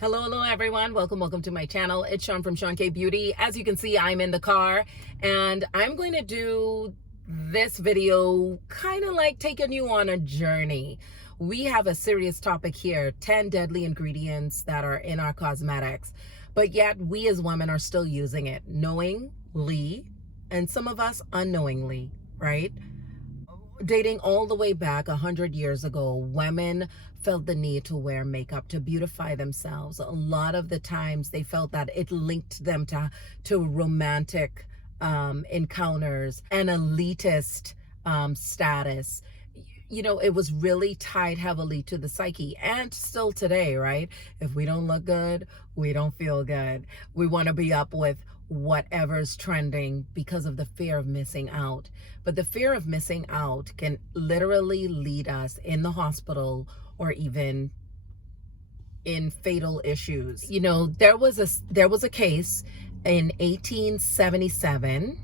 Hello everyone. Welcome to my channel. It's Sean from Sean K Beauty. As you can see, I'm in the car and I'm going to do this video kind of like taking you on a journey. We have a serious topic here, 10 deadly ingredients that are in our cosmetics, but yet we as women are still using it knowingly and some of us unknowingly, right? Dating all the way back 100 years ago, women felt the need to wear makeup to beautify themselves. A lot of the times they felt that it linked them to romantic encounters and elitist status. You know, it was really tied heavily to the psyche, and still today, right? If we don't look good, we don't feel good. We want to be up with whatever's trending because of the fear of missing out. But the fear of missing out can literally lead us in the hospital or even in fatal issues. You know, there was a case in 1877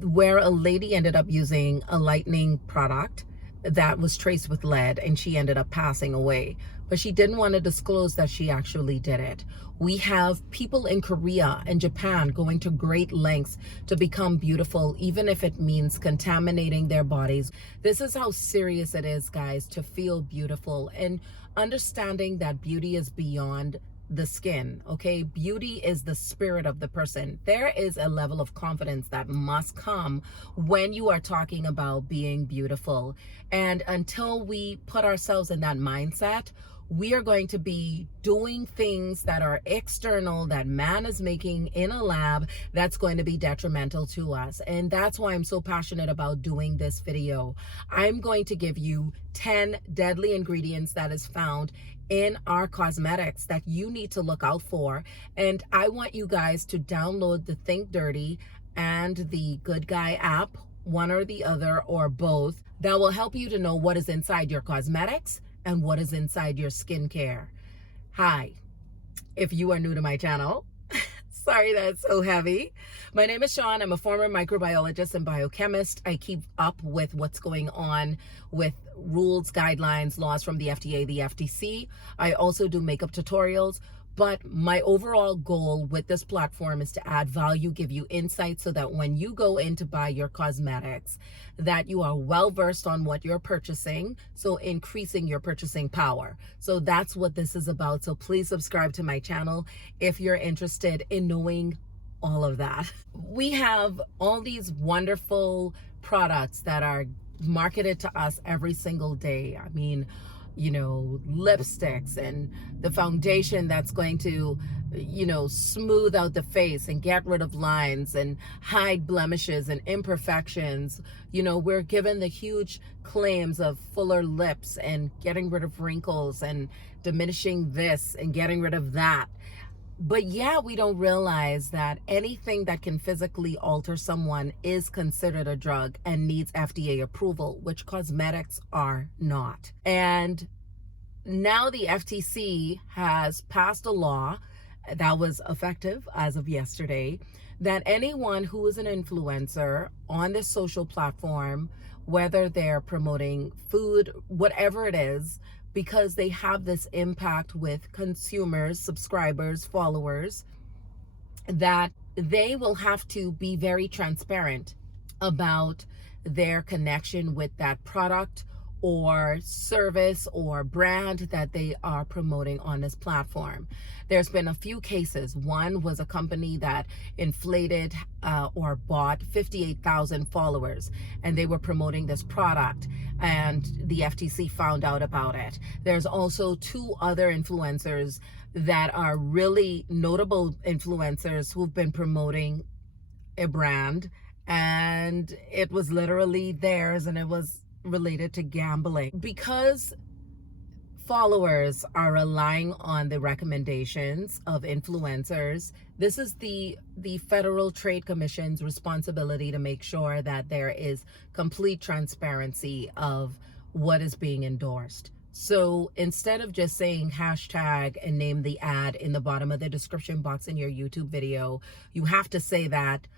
where a lady ended up using a lightning product that was traced with lead, and she ended up passing away. But she didn't want to disclose that she actually did it. We have people in Korea and Japan going to great lengths to become beautiful, even if it means contaminating their bodies. This is how serious it is, guys, to feel beautiful and understanding that beauty is beyond the skin. Okay, beauty is the spirit of the person. There is a level of confidence that must come when you are talking about being beautiful, and until we put ourselves in that mindset, we are going to be doing things that are external, that man is making in a lab, that's going to be detrimental to us. And that's why I'm so passionate about doing this video. I'm going to give you 10 deadly ingredients that is found in our cosmetics that you need to look out for. And I want you guys to download the Think Dirty and the Good Guy app, one or the other or both, that will help you to know what is inside your cosmetics and what is inside your skincare. Hi, if you are new to my channel, sorry that's so heavy. My name is Sean. I'm a former microbiologist and biochemist. I keep up with what's going on with rules, guidelines, laws from the FDA, the FTC. I also do makeup tutorials. But my overall goal with this platform is to add value, give you insight, so that when you go in to buy your cosmetics, that you are well versed on what you're purchasing, so increasing your purchasing power. So that's what this is about. So please subscribe to my channel if you're interested in knowing all of that. We have all these wonderful products that are marketed to us every single day. I mean, you know, lipsticks and the foundation that's going to, you know, smooth out the face and get rid of lines and hide blemishes and imperfections. You know, we're given the huge claims of fuller lips and getting rid of wrinkles and diminishing this and getting rid of that. But yeah, we don't realize that anything that can physically alter someone is considered a drug and needs FDA approval, which cosmetics are not. And now the FTC has passed a law that was effective as of yesterday, that anyone who is an influencer on this social platform, whether they're promoting food, whatever it is, because they have this impact with consumers, subscribers, followers, that they will have to be very transparent about their connection with that product or service or brand that they are promoting on this platform. There's been a few cases. One was a company that inflated or bought 58,000 followers, and they were promoting this product, and the FTC found out about it. There's also two other influencers that are really notable influencers who've been promoting a brand, and it was literally theirs, and it was related to gambling. Because followers are relying on the recommendations of influencers, this is the Federal Trade Commission's responsibility to make sure that there is complete transparency of what is being endorsed. So instead of just saying hashtag and name the ad in the bottom of the description box in your YouTube video, you have to say that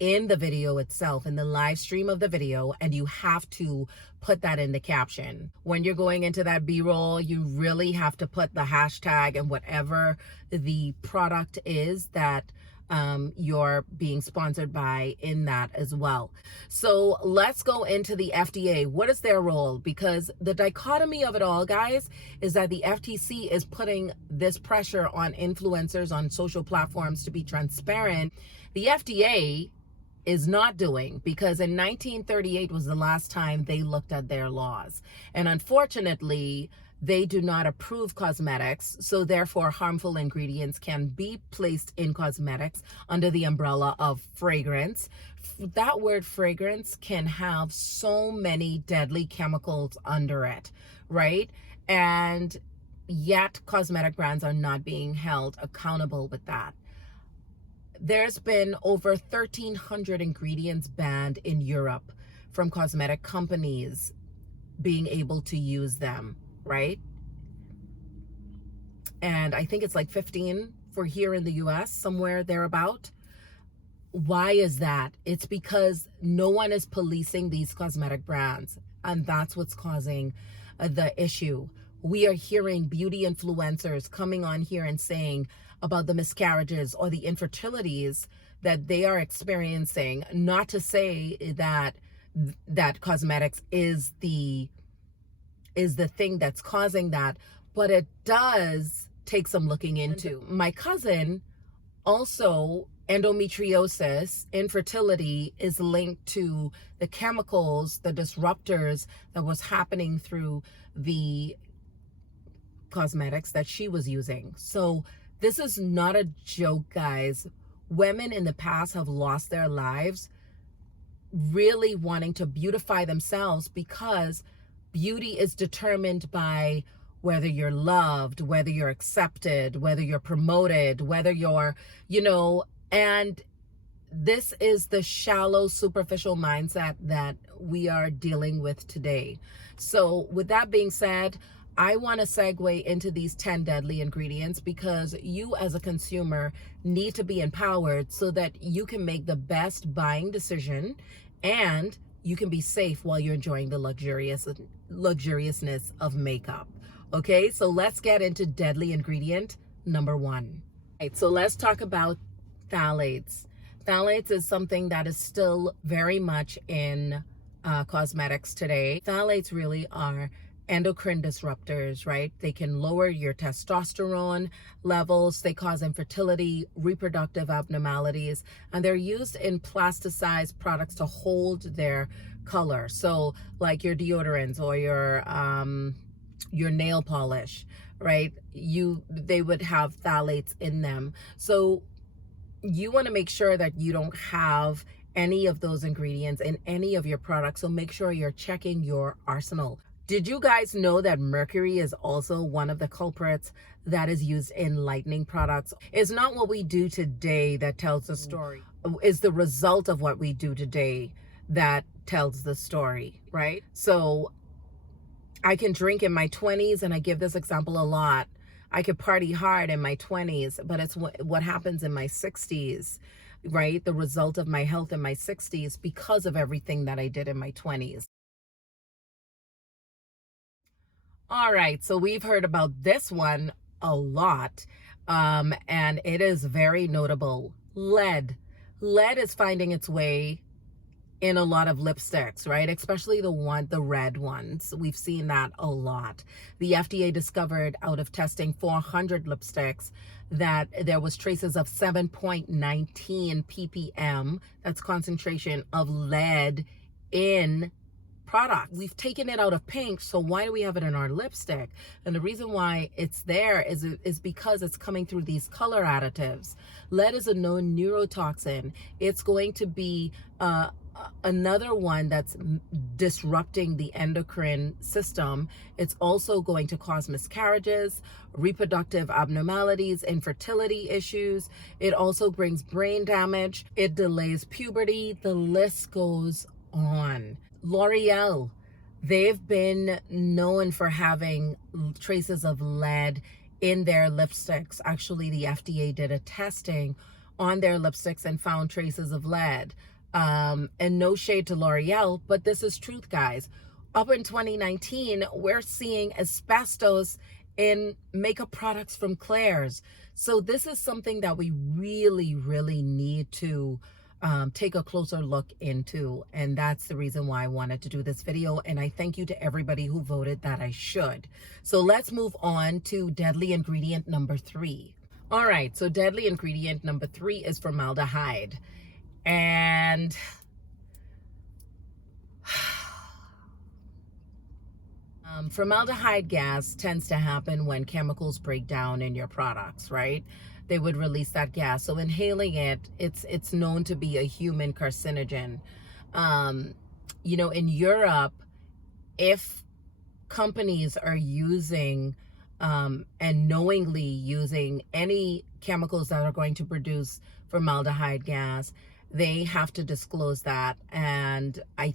in the video itself, in the live stream of the video, and you have to put that in the caption. When you're going into that B-roll, you really have to put the hashtag and whatever the product is that you're being sponsored by in that as well. So let's go into the FDA. What is their role? Because the dichotomy of it all, guys, is that the FTC is putting this pressure on influencers on social platforms to be transparent. The FDA is not doing, because in 1938 was the last time they looked at their laws. And unfortunately, they do not approve cosmetics, so therefore harmful ingredients can be placed in cosmetics under the umbrella of fragrance. That word fragrance can have so many deadly chemicals under it, right? And yet cosmetic brands are not being held accountable with that. There's been over 1,300 ingredients banned in Europe from cosmetic companies being able to use them, right? And I think it's like 15 for here in the US, somewhere thereabout. Why is that? It's because no one is policing these cosmetic brands, and that's what's causing the issue. We are hearing beauty influencers coming on here and saying about the miscarriages or the infertilities that they are experiencing. Not to say that cosmetics is the thing that's causing that, but it does take some looking into. My cousin also, endometriosis, infertility is linked to the chemicals, the disruptors that was happening through the cosmetics that she was using. So this is not a joke, guys. Women in the past have lost their lives really wanting to beautify themselves, because beauty is determined by whether you're loved, whether you're accepted, whether you're promoted, whether you're, and this is the shallow, superficial mindset that we are dealing with today. So with that being said, I want to segue into these 10 deadly ingredients, because you as a consumer need to be empowered so that you can make the best buying decision and you can be safe while you're enjoying the luxuriousness of makeup. Okay, so let's get into deadly ingredient number 1. Right, so let's talk about phthalates. Phthalates is something that is still very much in cosmetics today. Phthalates really are endocrine disruptors, right? They can lower your testosterone levels, they cause infertility, reproductive abnormalities, and they're used in plasticized products to hold their color. So like your deodorants or your nail polish, right? They would have phthalates in them. So you want to make sure that you don't have any of those ingredients in any of your products. So make sure you're checking your arsenal. Did you guys know that mercury is also one of the culprits that is used in lightening products? It's not what we do today that tells the story. It's the result of what we do today that tells the story, right? So I can drink in my 20s, and I give this example a lot. I could party hard in my 20s, but it's what happens in my 60s, right? The result of my health in my 60s because of everything that I did in my 20s. All right, so we've heard about this one a lot, and it is very notable. Lead. Lead is finding its way in a lot of lipsticks, right? Especially the red ones. We've seen that a lot. The FDA discovered out of testing 400 lipsticks that there was traces of 7.19 ppm, that's concentration of lead in product. We've taken it out of pink, so why do we have it in our lipstick? And the reason why it's there is because it's coming through these color additives. Lead is a known neurotoxin. It's going to be another one that's disrupting the endocrine system. It's also going to cause miscarriages, reproductive abnormalities, infertility issues. It also brings brain damage. It delays puberty. The list goes on. L'Oreal, they've been known for having traces of lead in their lipsticks. Actually, the FDA did a testing on their lipsticks and found traces of lead. And no shade to L'Oreal, but this is truth, guys. Up in 2019, we're seeing asbestos in makeup products from Claire's. So this is something that we really, really need to take a closer look into. And that's the reason why I wanted to do this video. And I thank you to everybody who voted that I should. So let's move on to deadly ingredient number 3. All right, so deadly ingredient number 3 is formaldehyde. And formaldehyde gas tends to happen when chemicals break down in your products, right? They would release that gas. So inhaling it, it's known to be a human carcinogen. You know, in Europe, if companies are using and knowingly using any chemicals that are going to produce formaldehyde gas, they have to disclose that. And I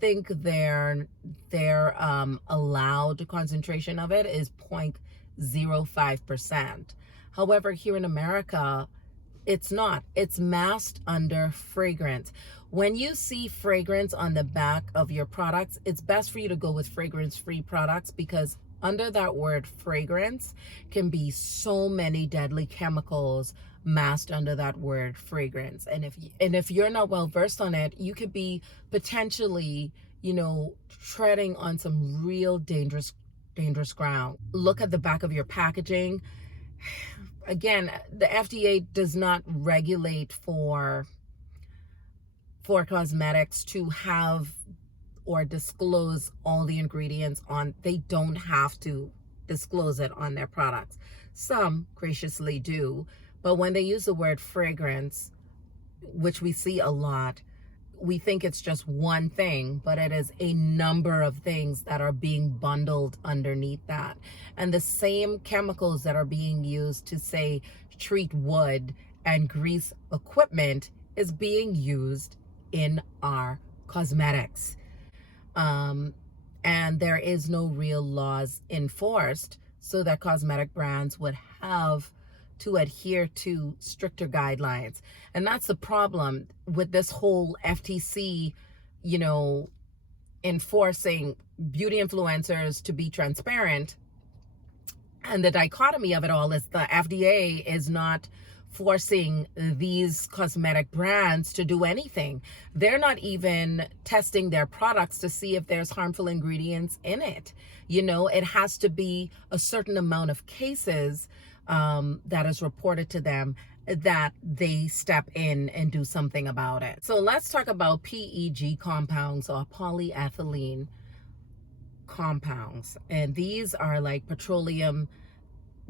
think their allowed concentration of it is 0.05%. However, here in America, it's not. It's masked under fragrance. When you see fragrance on the back of your products, it's best for you to go with fragrance-free products, because under that word fragrance can be so many deadly chemicals masked under that word fragrance. And if you're not well versed on it, you could be potentially, you know, treading on some real dangerous ground. Look at the back of your packaging. Again, the FDA does not regulate for cosmetics to have or disclose all the ingredients on. They don't have to disclose it on their products. Some graciously do, but when they use the word fragrance, which we see a lot, we think it's just one thing, but it is a number of things that are being bundled underneath that. And the same chemicals that are being used to, say, treat wood and grease equipment is being used in our cosmetics. And there is no real laws enforced so that cosmetic brands would have to adhere to stricter guidelines. And that's the problem with this whole FTC, you know, enforcing beauty influencers to be transparent. And the dichotomy of it all is the FDA is not forcing these cosmetic brands to do anything. They're not even testing their products to see if there's harmful ingredients in it. You know, it has to be a certain amount of cases that is reported to them that they step in and do something about it. So let's talk about PEG compounds, or polyethylene compounds. And these are like petroleum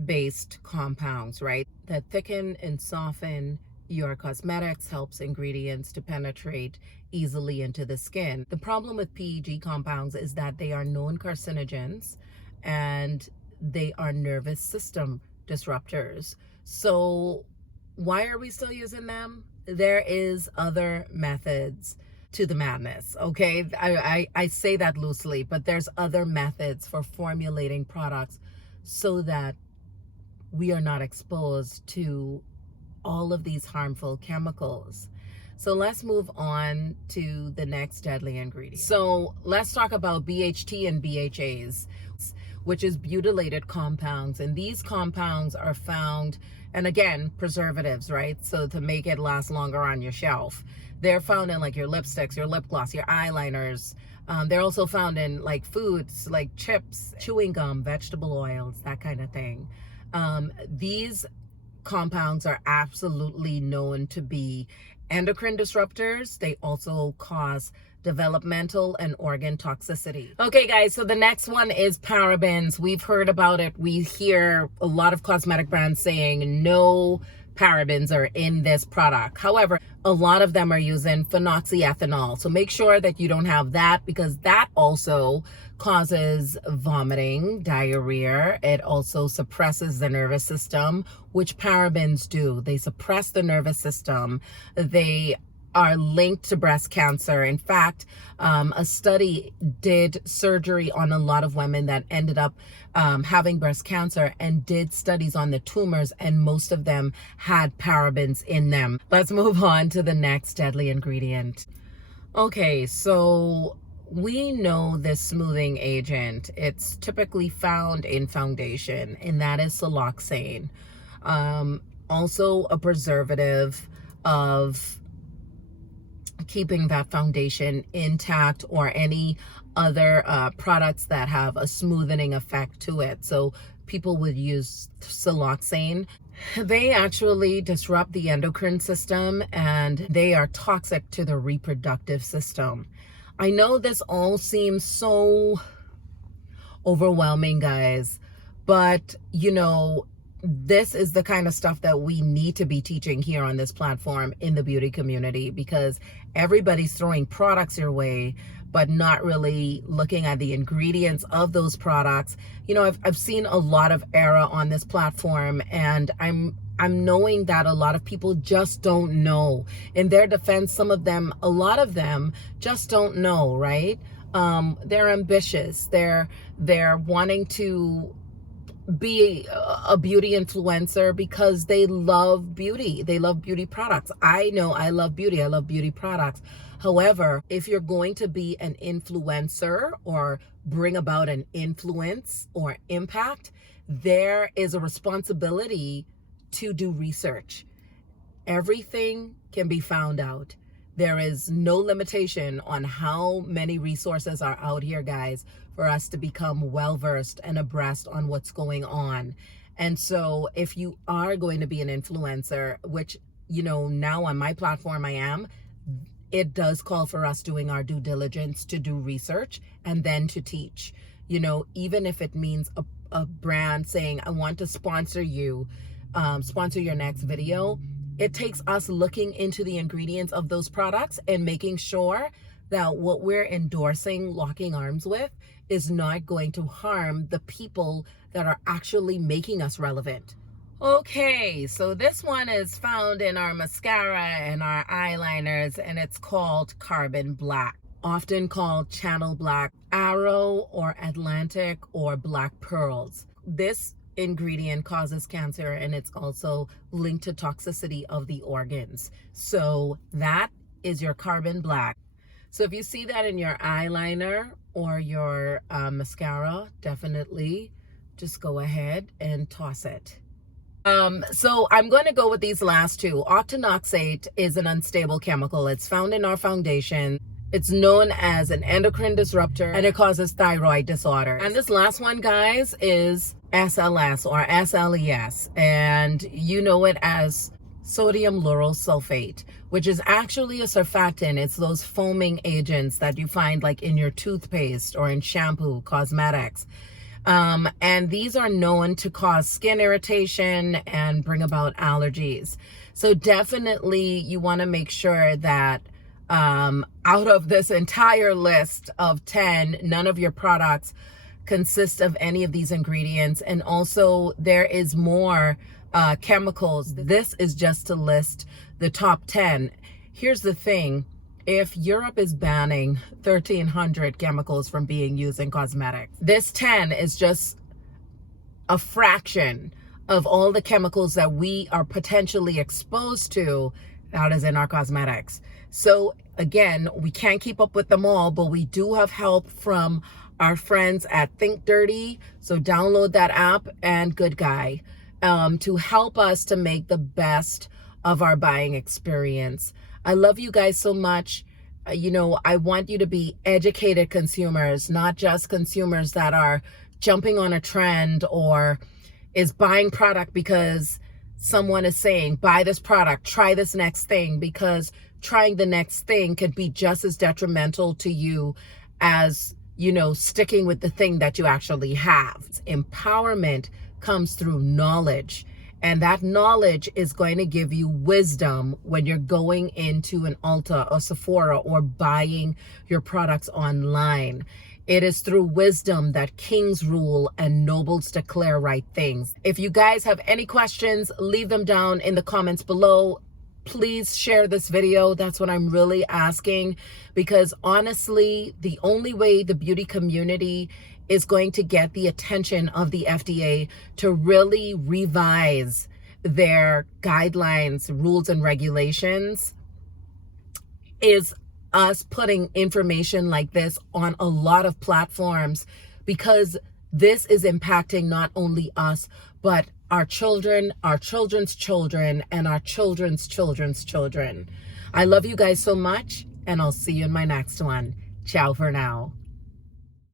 based compounds, right, that thicken and soften your cosmetics, helps ingredients to penetrate easily into the skin. The problem with PEG compounds is that they are known carcinogens and they are nervous system disruptors. So why are we still using them? There is other methods to the madness, okay? I say that loosely, but there's other methods for formulating products so that we are not exposed to all of these harmful chemicals. So let's move on to the next deadly ingredient. So let's talk about BHT and BHAs, which is butylated compounds. And these compounds are found, and again, preservatives, right? So to make it last longer on your shelf. They're found in like your lipsticks, your lip gloss, your eyeliners. They're also found in like foods, like chips, chewing gum, vegetable oils, that kind of thing. These compounds are absolutely known to be endocrine disruptors. They also cause developmental and organ toxicity. Okay, guys, so the next one is parabens. We've heard about it. We hear a lot of cosmetic brands saying no parabens are in this product. However, a lot of them are using phenoxyethanol. So make sure that you don't have that, because that also causes vomiting, diarrhea. It also suppresses the nervous system, which parabens do. They suppress the nervous system. They are linked to breast cancer. In fact, a study did surgery on a lot of women that ended up having breast cancer and did studies on the tumors, and most of them had parabens in them. Let's move on to the next deadly ingredient. Okay, so we know this smoothing agent. It's typically found in foundation, and that is siloxane. Also a preservative of keeping that foundation intact, or any other products that have a smoothing effect to it. So people would use siloxane. They actually disrupt the endocrine system, and they are toxic to the reproductive system. I know this all seems so overwhelming, guys, but you know, this is the kind of stuff that we need to be teaching here on this platform in the beauty community, because everybody's throwing products your way but not really looking at the ingredients of those products. You know, I've seen a lot of error on this platform, and I'm knowing that a lot of people just don't know. In their defense, a lot of them just don't know, right? They're ambitious. They're wanting to be a beauty influencer because they love beauty. They love beauty products. I know I love beauty. I love beauty products. However, if you're going to be an influencer or bring about an influence or impact, there is a responsibility to do research. Everything can be found out. There is no limitation on how many resources are out here, guys, for us to become well-versed and abreast on what's going on. And so if you are going to be an influencer, which, you know, now on my platform I am, it does call for us doing our due diligence to do research and then to teach. You know, even if it means a brand saying, I want to sponsor you, sponsor your next video, it takes us looking into the ingredients of those products and making sure that what we're endorsing, locking arms with, is not going to harm the people that are actually making us relevant. Okay, so this one is found in our mascara and our eyeliners, and it's called Carbon Black, often called Channel Black, Arrow, or Atlantic, or Black Pearls. This ingredient causes cancer, and it's also linked to toxicity of the organs. So that is your Carbon Black. So if you see that in your eyeliner or your mascara, definitely just go ahead and toss it. So I'm going to go with these last two. Octinoxate is an unstable chemical. It's found in our foundation. It's known as an endocrine disruptor, and it causes thyroid disorders. And this last one, guys, is SLS or SLES, and you know it as sodium lauryl sulfate, which is actually a surfactant. It's those foaming agents that you find like in your toothpaste or in shampoo, cosmetics. And these are known to cause skin irritation and bring about allergies. So definitely you want to make sure that out of this entire list of 10, none of your products consist of any of these ingredients. And also there is more chemicals. This is just to list the top 10. Here's the thing. If Europe is banning 1,300 chemicals from being used in cosmetics, this 10 is just a fraction of all the chemicals that we are potentially exposed to that is in our cosmetics. So again, we can't keep up with them all, but we do have help from our friends at Think Dirty. So download that app and Good Guy to help us to make the best of our buying experience. I love you guys so much. You know, I want you to be educated consumers, not just consumers that are jumping on a trend or is buying product because someone is saying, buy this product, try this next thing, because trying the next thing could be just as detrimental to you as, you know, sticking with the thing that you actually have. Empowerment comes through knowledge. And that knowledge is going to give you wisdom when you're going into an Ulta or Sephora or buying your products online. It is through wisdom that kings rule and nobles declare right things. If you guys have any questions, leave them down in the comments below. please share this video. That's what I'm really asking, because honestly, the only way the beauty community is going to get the attention of the FDA to really revise their guidelines, rules, and regulations is us putting information like this on a lot of platforms, because this is impacting not only us, but our children, our children's children, and our children's children's children. I love you guys so much, and I'll see you in my next one. Ciao for now.